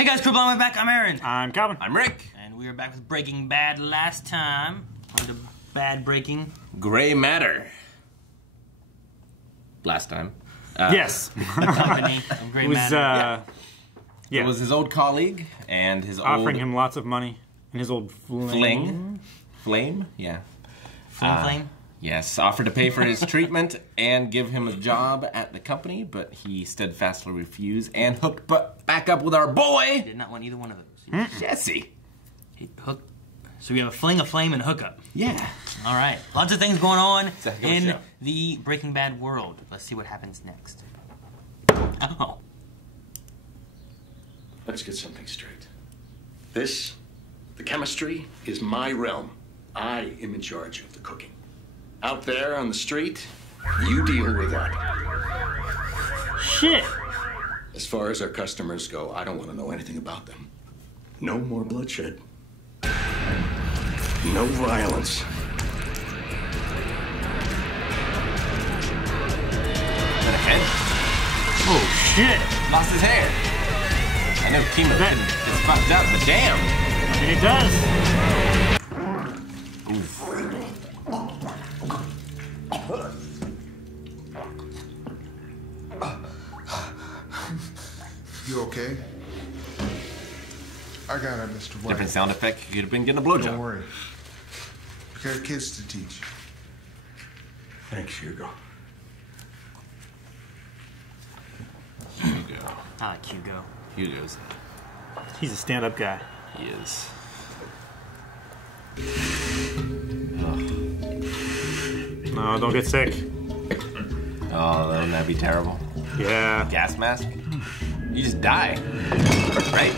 Hey guys, Crew Bomb, we're back. I'm Aaron. I'm Calvin. I'm Rick. And we were back with Breaking Bad last time. On to bad breaking. Gray Matter. Last time. Yes. The company of Gray Matter. It was his old colleague and his offering him lots of money and his old flame. Yeah. Flame? Yes, offered to pay for his treatment and give him a job at the company, but he steadfastly refused and hooked back up with our boy. He did not want either one of those. Jesse. He hooked. So we have a fling, a flame, and a hookup. Yeah. All right. Lots of things going on in show. the Breaking Bad world. Let's see what happens next. Oh. Let's get something straight. This, the chemistry, is my realm. I am in charge of the cooking. Out there on the street, you deal with that. Shit. As far as our customers go, I don't want to know anything about them. No more bloodshed. No violence. Is that a head? Oh, shit. Lost his hair. I know chemo is fucked up, but damn. I mean, it does. Oof. You okay? I got it, Mr. White. Different sound effect. You could have been getting a blowjob. Don't worry. We got kids to teach. Thanks, Hugo. Hugo. I like Hugo. Hugo's. He's a stand-up guy. He is. No, don't get sick. Oh, wouldn't that be terrible? Yeah. Gas mask? You just die. Right?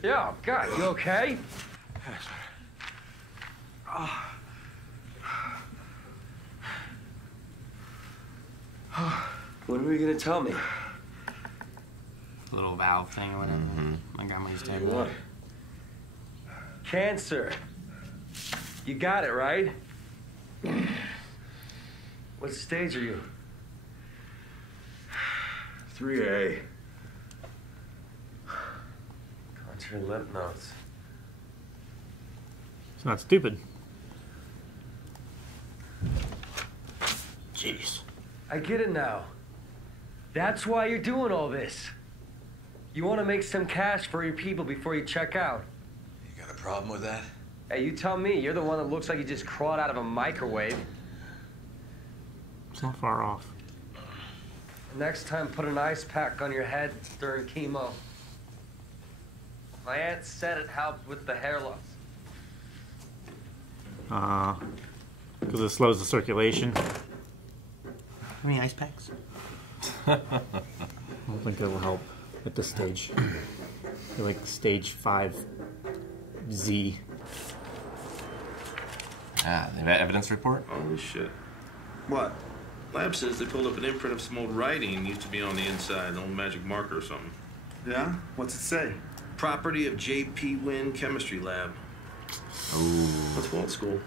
Yeah, God, you okay? When were you gonna tell me? Little valve thing or whatever. My grandma used to have What? Cancer. You got it, right? What stage are you? 3A. Got your lymph nodes. It's not stupid. Jeez. I get it now. That's why you're doing all this. You want to make some cash for your people before you check out. You got a problem with that? Hey, you tell me. You're the one that looks like you just crawled out of a microwave. It's not far off. Next time, put an ice pack on your head during chemo. My aunt said it helped with the hair loss. Because it slows the circulation. How many ice packs? I don't think it will help at this stage. You're like stage 5Z. Ah, they have an evidence report? Holy shit. What? Lab says they pulled up an imprint of some old writing used to be on the inside, an old magic marker or something. Yeah? What's it say? Property of J.P. Wynn Chemistry Lab. Ooh. That's old school.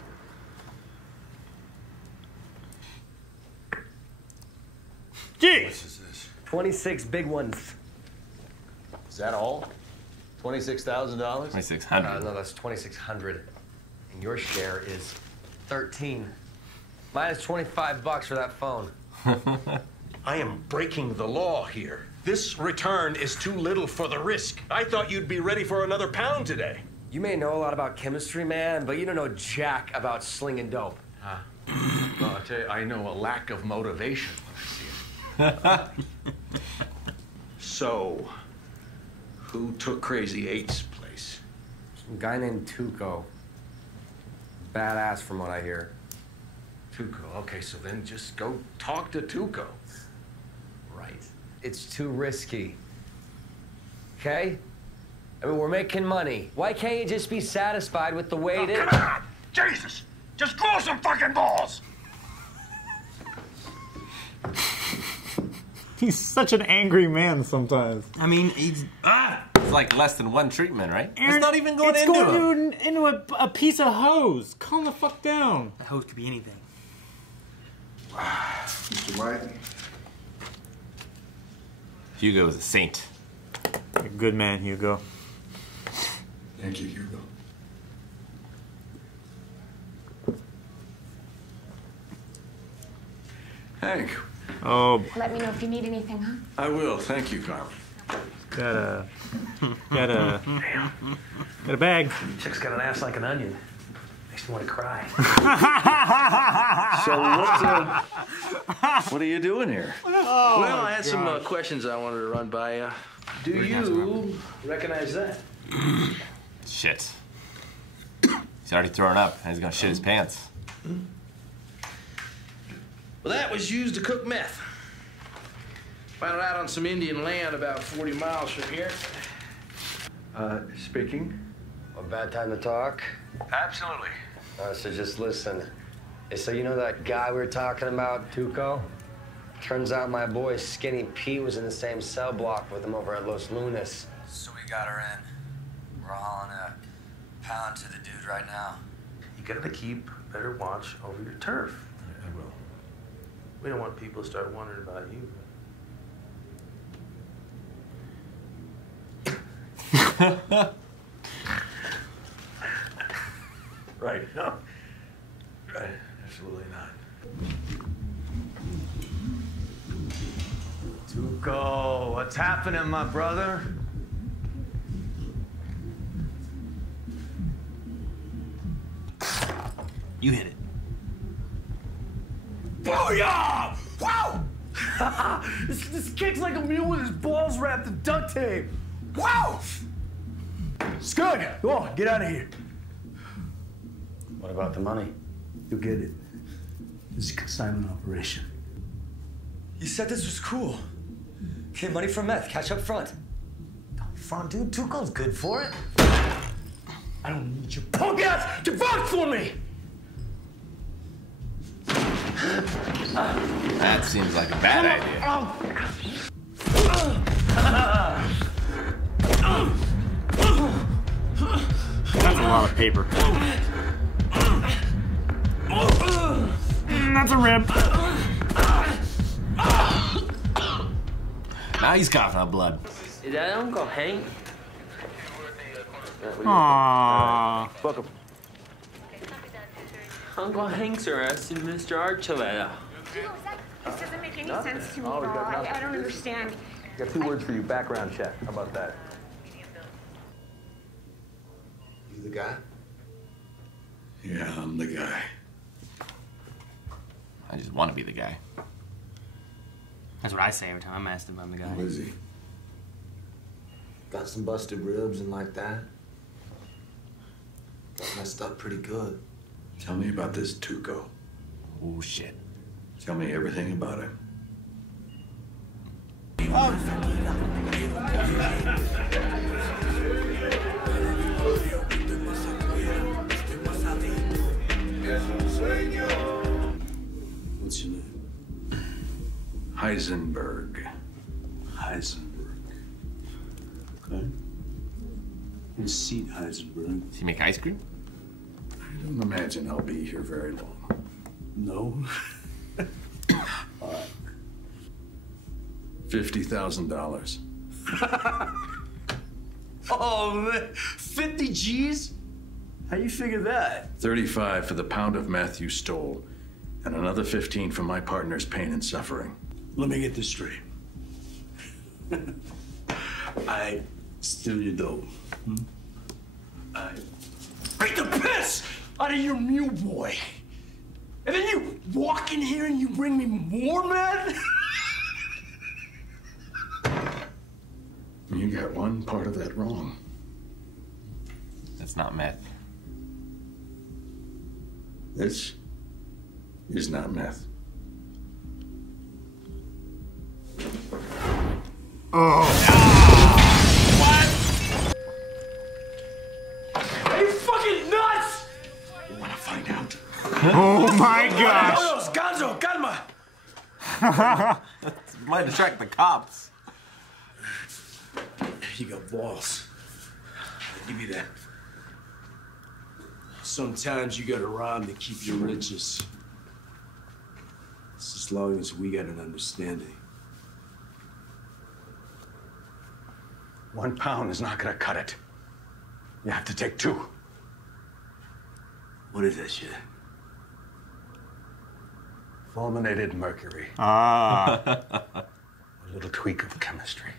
Jeez! What is this? 26 big ones. Is that all? $26,000? 2,600. No, that's 2,600. And your share is 13. Minus 25 bucks for that phone. I am breaking the law here. This return is too little for the risk. I thought you'd be ready for another pound today. You may know a lot about chemistry, man, but you don't know jack about slinging dope. Well, I tell you, I know a lack of motivation when I see it. So, who took Crazy Eight's place? Some guy named Tuco. Badass from what I hear. Tuco. Okay, so then just go talk to Tuco. Right. It's too risky. Okay? I mean, we're making money. Why can't you just be satisfied with the way it is? Come on! Jesus! Just grow some fucking balls! He's such an angry man sometimes. I mean, he's... It's like less than one treatment, right? Aaron, it's not even going it's into going him. into a piece of hose. Calm the fuck down. The hose could be anything. Mr. White. Hugo is a saint. You're a good man, Hugo. Thank you, Hugo. Hank. Oh, Let me know if you need anything, huh? I will. Thank you, Carl. got a bag. Chick's got an ass like an onion. Makes me want to cry. So what are you doing here? Well, I had some questions I wanted to run by you. Do you recognize that? Shit. He's already thrown up and he's gonna shit his pants. Well, that was used to cook meth. Found it out on some Indian land about 40 miles from here. Speaking? A bad time to talk? Absolutely. So just listen. Hey, so you know that guy we were talking about, Tuco? Turns out my boy Skinny Pete was in the same cell block with him over at Los Lunas. So we got her in. We're hauling a pound to the dude right now. You gotta keep better watch over your turf. I will. We don't want people to start wondering about you. Right, no. Right, absolutely not. Tuco, what's happening, my brother? You hit it. Booyah! Wow! this kicks like a mule with his balls wrapped in duct tape. Wow! Scud! Go on, get out of here. What about the money? You'll get it. This is a consignment operation. You said this was cool. Okay, money for meth. Cash up front. Up front, dude. Tuco's good for it. I don't need your punk ass to vote for me! That seems like a bad idea. That's a lot of paper. That's a rib. Now he's coughing up blood. Is that Uncle Hank? Aww. Welcome. Uncle Hank's arresting Mr. Archuleta. This doesn't make any sense to me at all. I don't understand. Got 2 words for you. Background check. How about that? You the guy? Yeah, I'm the guy. I just want to be the guy. That's what I say every time I'm asked if I'm the guy. Who is he? Got some busted ribs and like that. Got messed up pretty good. Tell me about this Tuco. Oh, shit. Tell me everything about him. What's your name? Heisenberg. Heisenberg. Okay. And seat Heisenberg. Does he make ice cream? I don't imagine I'll be here very long. No. All right. $50,000. Oh, man. 50 G's? How you figure that? 35 for the pound of meth you stole, and another 15 for my partner's pain and suffering. Let me get this straight. I steal your dough. I beat the piss out of your mule boy. And then you walk in here and you bring me more meth? You got one part of that wrong. That's not meth. This is not meth. Oh. Are you fucking nuts? I want to find out. Oh my gosh. No, Gonzo, calma. Might distract the cops. You got balls. I'll give you that. Sometimes you gotta rhyme to keep your riches. This is as long as we get an understanding. 1 pound is not gonna cut it. You have to take 2. What is that shit? Fulminated mercury. Ah. A little tweak of chemistry.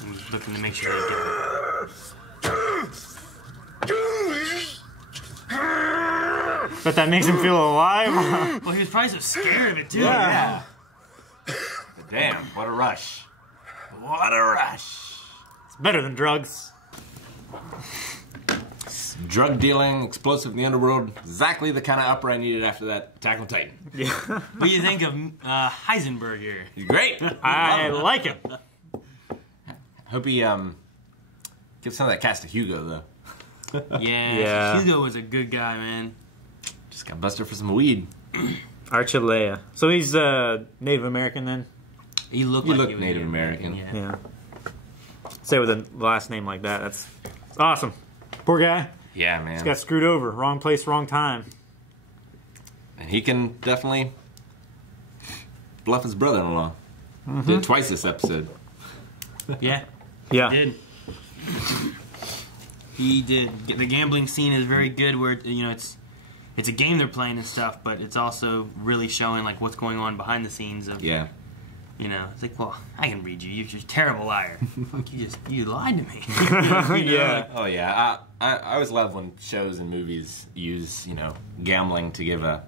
I'm just looking to make sure they get it. But that makes him feel alive. Well, he was probably so scared of it, too. Yeah. Damn, what a rush. What a rush. It's better than drugs. Drug dealing, explosive in the underworld, exactly the kind of upper I needed after that Attack on Titan. Yeah. What do you think of Heisenberg here? He's great. I like him. Hope he gives some of that cast to Hugo, though. Yeah, Hugo was a good guy, man. Just got busted for some weed. Archuleta. So he's Native American then? He looked Native American. Yeah. Say with a last name like that, that's awesome. Poor guy. Yeah, man. Just got screwed over. Wrong place, wrong time. And he can definitely bluff his brother-in-law. Did twice this episode. Yeah. Yeah. He did. He did. The gambling scene is very good where, you know, it's a game they're playing and stuff, but it's also really showing, like, what's going on behind the scenes of... Yeah. You know, it's like, well, I can read you. You're just a terrible liar. Fuck, you lied to me. You know? Yeah. Oh, yeah. I always love when shows and movies use, you know, gambling to give a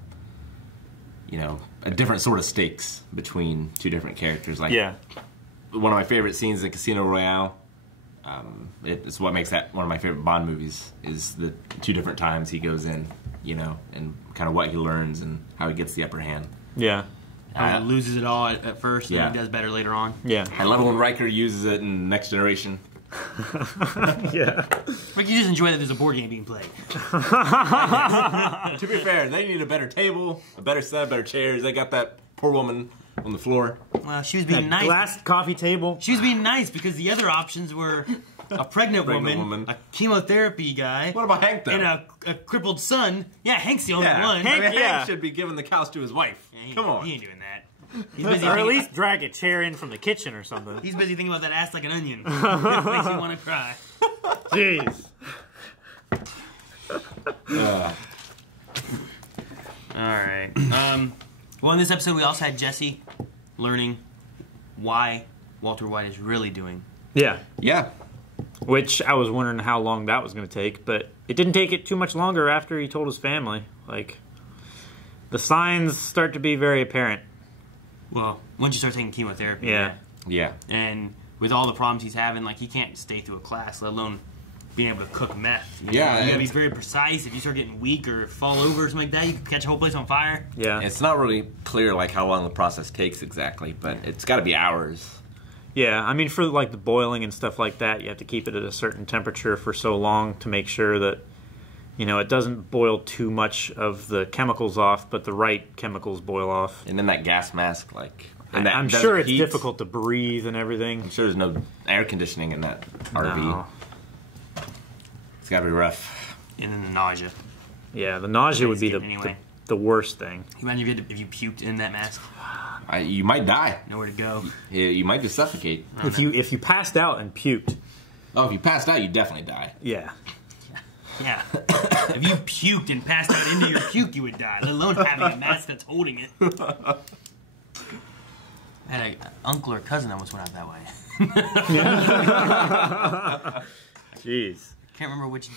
different sort of stakes between two different characters. Like, yeah. One of my favorite scenes in Casino Royale, it's what makes that one of my favorite Bond movies, is the 2 different times he goes in, you know, and kind of what he learns and how he gets the upper hand. Yeah. He loses it all at first, and he does better later on. Yeah. I love it when Riker uses it in Next Generation. Yeah. Like, you just enjoy that there's a board game being played. To be fair, they need a better table, a better set, better chairs. They got that poor woman on the floor. Well, she was being nice. Glass coffee table. She was being nice because the other options were a pregnant woman, a chemotherapy guy. What about Hank, though? And a crippled son. Yeah, Hank's the only one. Hank should be giving the couch to his wife. Yeah, Come on. He ain't doing that. He's busy or at least drag a chair in from the kitchen or something. He's busy thinking about that ass like an onion. That makes me want to cry. Jeez. Alright. Well, in this episode, we also had Jesse learning why Walter White is really doing. Yeah. Yeah. Which I was wondering how long that was going to take, but it didn't take it too much longer after he told his family. Like, the signs start to be very apparent. Well, once you start taking chemotherapy. Yeah. Yeah. And with all the problems he's having, like, he can't stay through a class, let alone being able to cook meth. You gotta be very precise. If you start getting weak or fall over or something like that, you could catch a whole place on fire. Yeah. It's not really clear, like, how long the process takes exactly, but it's got to be hours. Yeah, I mean, for, like, the boiling and stuff like that, you have to keep it at a certain temperature for so long to make sure that, you know, it doesn't boil too much of the chemicals off, but the right chemicals boil off. And then that gas mask, like... I'm sure it's difficult to breathe and everything. I'm sure there's no air conditioning in that RV. No. It's got to be rough. And then the nausea. Yeah, the nausea would be the worst thing. Imagine if you puked in that mask. You might die. Nowhere to go. You might just suffocate. If you passed out and puked. Oh, if you passed out, you definitely die. Yeah. Yeah. If you puked and passed out into your puke, you would die. Let alone having a mask that's holding it. I had an uncle or cousin that almost went out that way. Jeez. Can't remember which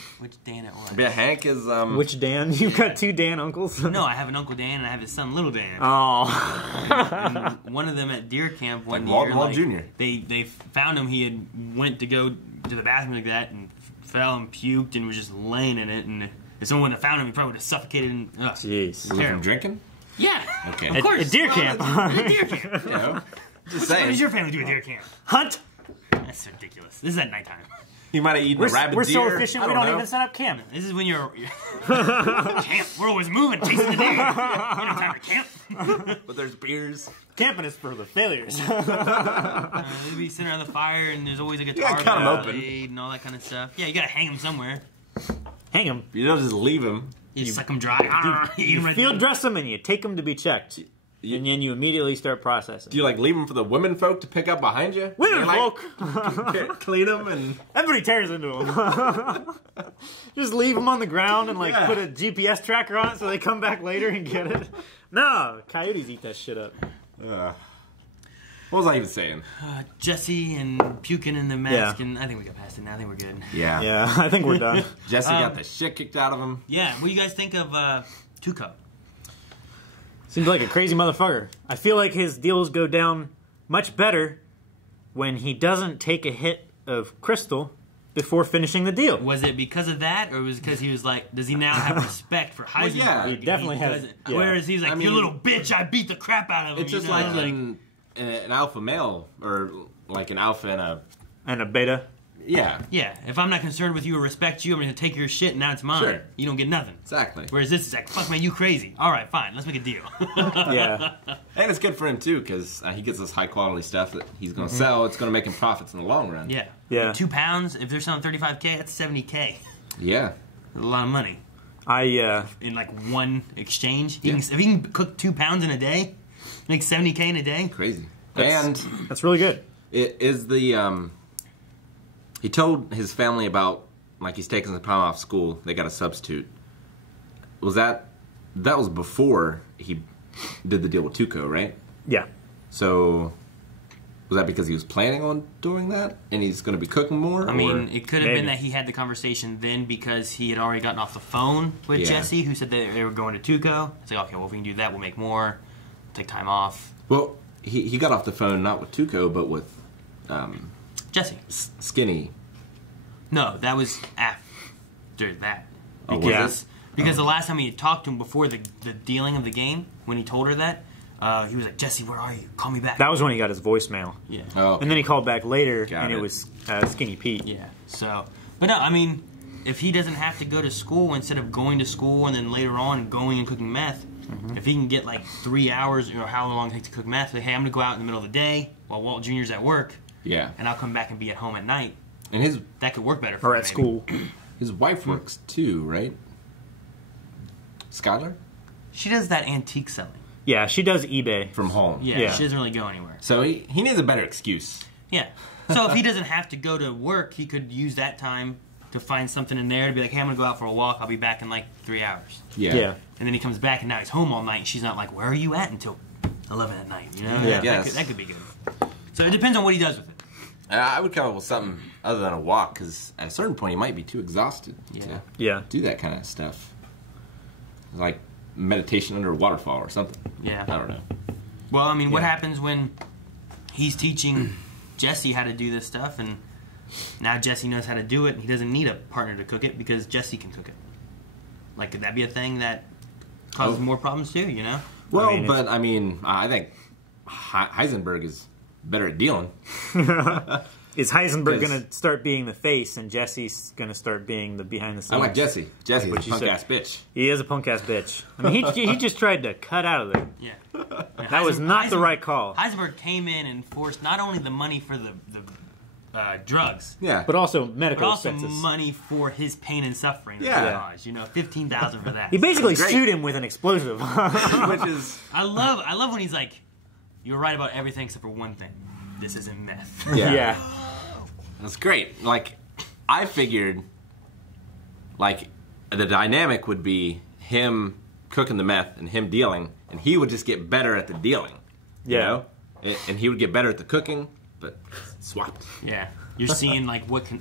Dan it was. Yeah, Hank is... Which Dan? You've got 2 Dan uncles? No, I have an Uncle Dan and I have his son Little Dan. Oh. And one of them at deer camp one year, Walton Jr. They found him. He had went to go to the bathroom like that and fell and puked and was just laying in it. And if someone would have found him, he probably would have suffocated. And, jeez. Was he drinking? Yeah. Okay. Of course. At deer camp. At deer camp. You know, just What saying. does your family do at deer camp? Hunt. That's ridiculous. This is at nighttime. He might have eaten a rabbit We're deer. so efficient, we don't even set up camp. This is when you're camp. We're always moving, chasing the deer. You don't have time for camp. But there's beers. Camping is for the failures. They'd be sitting around the fire, and there's always a guitar cut 'em open. played and all that kind of stuff. Yeah, you gotta hang them somewhere. Hang him. You don't just leave him. You suck them dry. You field dress them and you take them to be checked. And then you immediately start processing. Do you like leave them for the women folk to pick up behind you? Women folk! Clean them and... Everybody tears into them. Just leave them on the ground and like put a GPS tracker on it so they come back later and get it. No, coyotes eat that shit up. What was I even saying? Jesse and puking in the mask, and I think we got past it now. I think we're good. Yeah. Yeah, I think we're done. Jesse got the shit kicked out of him. Yeah, what do you guys think of Tuco? Seems like a crazy motherfucker. I feel like his deals go down much better when he doesn't take a hit of crystal before finishing the deal. Was it because of that, or was it because he was like, does he now have respect for Heisenberg? Well, yeah. He definitely has. Yeah. Whereas he's like, you little bitch, I beat the crap out of him. It's just like an alpha male, or like an alpha and a beta. Yeah. Yeah, if I'm not concerned with you or respect you, I'm going to take your shit and now it's mine. Sure. You don't get nothing. Exactly. Whereas this is like, fuck man, you crazy. All right, fine, let's make a deal. Yeah. And it's good for him too, because he gets this high quality stuff that he's going to sell. It's going to make him profits in the long run. Yeah. Yeah. Like 2 pounds, if they're selling 35K, that's 70K. Yeah. That's a lot of money. In like one exchange. If he can cook 2 pounds in a day, make 70K in a day. Crazy. That's really good. It is the he told his family about, like, he's taking some time off school. They got a substitute. That was before he did the deal with Tuco, right? Yeah. So was that because he was planning on doing that and he's going to be cooking more? I mean, it could have been that he had the conversation then because he had already gotten off the phone with Jesse, who said that they were going to Tuco. It's like, okay, well, if we can do that, we'll make more. Take time off. Well, he got off the phone not with Tuco, but with Jesse. Skinny. No, that was after that. Because because the last time he had talked to him before the dealing of the game, when he told her that, he was like, Jesse, where are you? Call me back. That was when he got his voicemail. Yeah. Oh, okay. And then he called back later, it was Skinny Pete. Yeah. So, but no, I mean, if he doesn't have to go to school instead of going to school and then later on going and cooking meth, if he can get like 3 hours or how long it takes to cook meth, like, hey, I'm going to go out in the middle of the day while Walt Jr.'s at work. Yeah. And I'll come back and be at home at night. And that could work better for him. Or at school. His wife works too, right? Skylar? She does that antique selling. Yeah, she does eBay. From home. Yeah, she doesn't really go anywhere. So he needs a better excuse. Yeah. So if he doesn't have to go to work, he could use that time to find something in there to be like, hey, I'm going to go out for a walk. I'll be back in like 3 hours. Yeah. And then he comes back and now he's home all night and she's not like, where are you at until 11 at night? You know? Yeah. That could be good. So it depends on what he does with it. I would come up with something other than a walk, because at a certain point you might be too exhausted to do that kind of stuff. Like meditation under a waterfall or something. Yeah. I don't know. Well, I mean, what happens when he's teaching Jesse how to do this stuff, and now Jesse knows how to do it, and he doesn't need a partner to cook it because Jesse can cook it? Like, could that be a thing that causes more problems too, you know? Well, I think Heisenberg is better at dealing. Is Heisenberg going to start being the face and Jesse's going to start being the behind the scenes? I like Jesse. Jesse's a punk-ass bitch. He is a punk-ass bitch. I mean, he just tried to cut out of there. Yeah. That was not the right call. Heisenberg came in and forced not only the money for the drugs, but also medical but also expenses. money for his pain and suffering. You know, $15,000 for that. He basically sued him with an explosive. Which is, I love when he's like, you're right about everything except for one thing. This isn't meth. Yeah. That's great. Like, I figured, like, the dynamic would be him cooking the meth and him dealing, and he would just get better at the dealing. You know? And he would get better at the cooking, but swapped. Yeah. You're seeing, like, what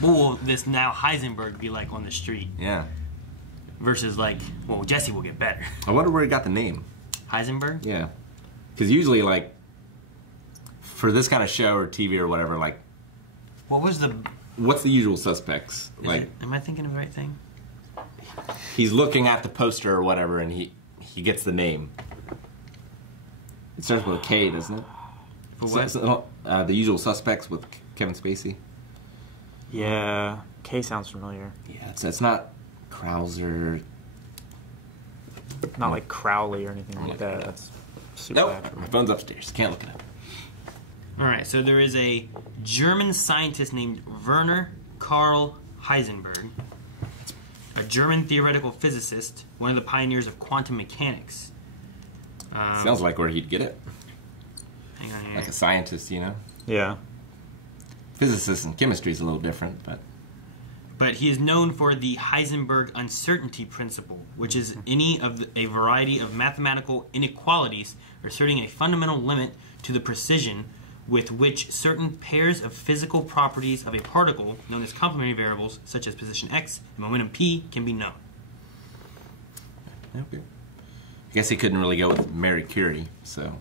will this now Heisenberg be like on the street? Yeah. Versus, like, well, Jesse will get better. I wonder where he got the name. Heisenberg? Yeah. Because usually, like, for this kind of show or TV or whatever, like, what's the usual suspects? Am I thinking of the right thing? He's looking at the poster or whatever, and he gets the name. It starts with a K, doesn't it? For what? The Usual Suspects with Kevin Spacey. Yeah, K sounds familiar. Yeah, it's not Krauser. Not like Crowley or anything like that. That's super bad. My phone's upstairs. Can't look it up. All right, so there is a German scientist named Werner Karl Heisenberg. a German theoretical physicist, one of the pioneers of quantum mechanics. Sounds like where he'd get it. Hang on here. Like a scientist, you know? Yeah. Physicists and chemistry is a little different, but... But he is known for the Heisenberg uncertainty principle, which is any of a variety of mathematical inequalities asserting a fundamental limit to the precision with which certain pairs of physical properties of a particle, known as complementary variables, such as position x and momentum p, can be known. Okay. I guess he couldn't really go with Marie Curie, so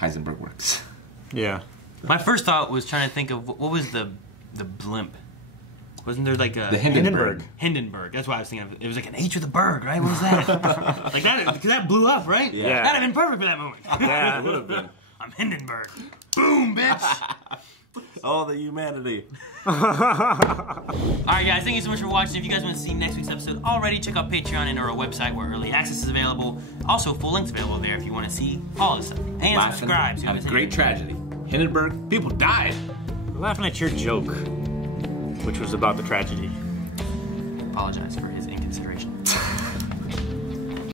Heisenberg works. Yeah. My first thought was trying to think of what was the blimp. Wasn't there like a... The Hindenburg. Hindenburg. That's why I was thinking of it. It was like an H with a bird, right? What was that? Like that, because that blew up, right? Yeah. That'd have been perfect for that moment. Yeah, it would have been. I'm Hindenburg. Boom, bitch. All the humanity. Alright, guys. Thank you so much for watching. If you guys want to see next week's episode already, check out Patreon and our website where early access is available. Also, full links available there if you want to see all this stuff. And subscribe. Had a great tragedy. Hindenburg, people died. We're laughing at your joke, which was about the tragedy. Apologize for his inconsideration.